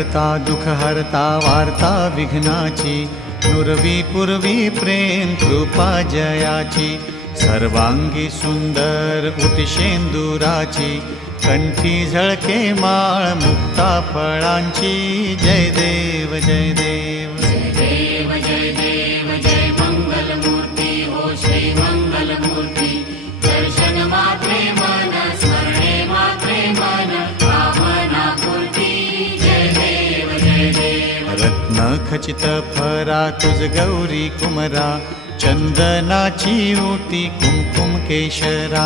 करता दुख हरता वार्ता विघ्नाची, नुरवी पुरवी प्रेम कृपा जयाची, सर्वांगी सुंदर उतिशेंदुराची, कंठी झळके माळ मुक्ता फळांची। जय देव जय देव जय देव जय देव जय मंगलमूर्ती हो श्री मंगलमूर्ती। दर्शन मात्रे मन स्मरणे मात्रे मन कामना पूर्ती। जय देव जय देव। रत्न खचित फरा तुझ गौरी कुमरा, चंदनाची ओटी कुमकुम केशरा,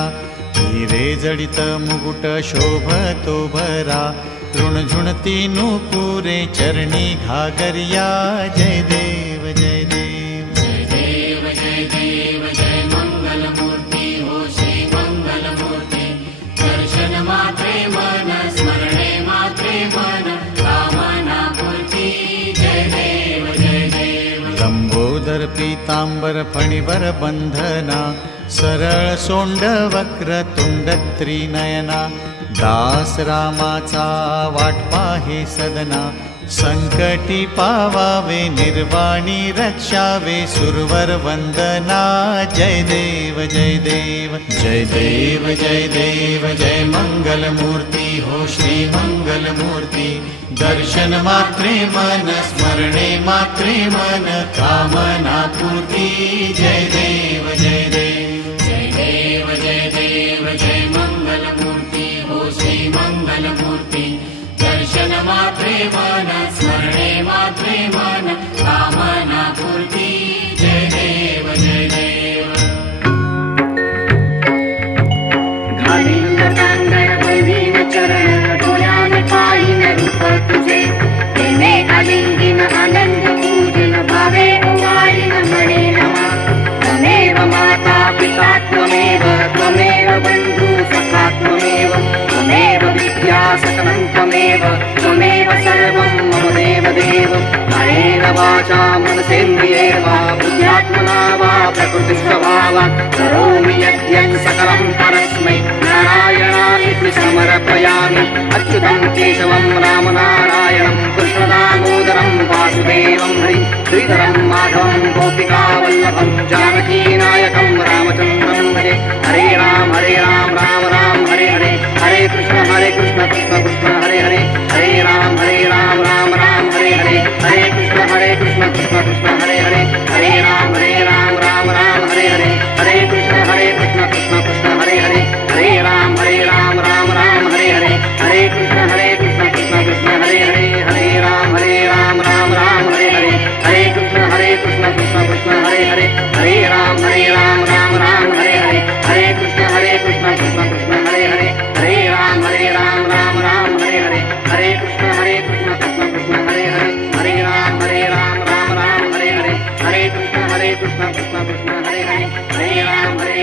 हिरे जडित मुकुट शोभतो भरा, तृणझुणती नूपुरे चरणी घागरिया। जय देव जय देव जय देव जय देव जय मंगलमूर्ती हो श्री मंगलमूर्ती। दर्शन मात्रे मन स्मरणे मात्रे मन कामना पूर्ती। जय देव जय देव। लंबोदर पीतांबर फणीवर बंधना, सरळ सोंड वक्र तुंड त्रिनयना, दास रामाचा वाट पाहे सदना, संकटी पावावे निर्वाणी रक्षावे सुरवर वंदना। जय देव जय देव जय देव जय देव जय मंगलमूर्ती हो श्री मंगलमूर्ती। दर्शन मात्रे मन स्मरणे मात्रे मन कामना पूर्ती। जय देव जय देव जय देव जय देव जय मंगलमूर्ती हो श्री मंगलमूर्ती। दर्शन मात्रे मन स्मरणे मात्रे मन कामना पूर्ती। जय देव जय देव। घालीन तांगण बहिण चरण, डोळ्याने पाहिन रूप तुझे, प्रेमे आलिंगन आनंद पूजन, भावे ओवाळीन म्हणे नमा। त्वमेव माता पिता त्वमेव, त्वमेव बंधू सखा त्वमेव, त्वमेव विद्या सकलं त्वमेव, त्वमेव सर्वं मम देव देव। कायेन वाचा मनसेन्द्रिये वा बुद्ध्यात्मना वा प्रकृतिस्वभावात् करोमि यद्यत् सकलं परस्मै नारायणाय समर्पयामि। अच्युतं केशवं रामनारायणं कृष्णदामोदरं वासुदेवं हरि श्रीधरं माधवं गोपिकावल्लभं जानकीनायकं रामचन्द्रं भजे। हरे राम राम राम हरे हरे, हरे कृष्ण कृष्ण कृष्ण हरे हरे, हरे राम राम हरे हरे, हरे कृष्ण कृष्ण हरे हरे, हरे राम राम हरे हरे, हरे कृष्ण कृष्ण हरे हरे, हरे राम हरे हरे, हरे कृष्ण कृष्ण हरे हरे, हरे राम हरे हरे, हरे कृष्ण कृष्ण हरे हरे, हरे राम हरे हरे, हरे कृष्ण कृष्ण हरे हरे, हरे राम हरे हरे, हरे कृष्ण कृष्ण हरे हरे, हरे राम हरे हरे, हरे कृष्ण कृष्ण हरे हरे, हरे राम हरे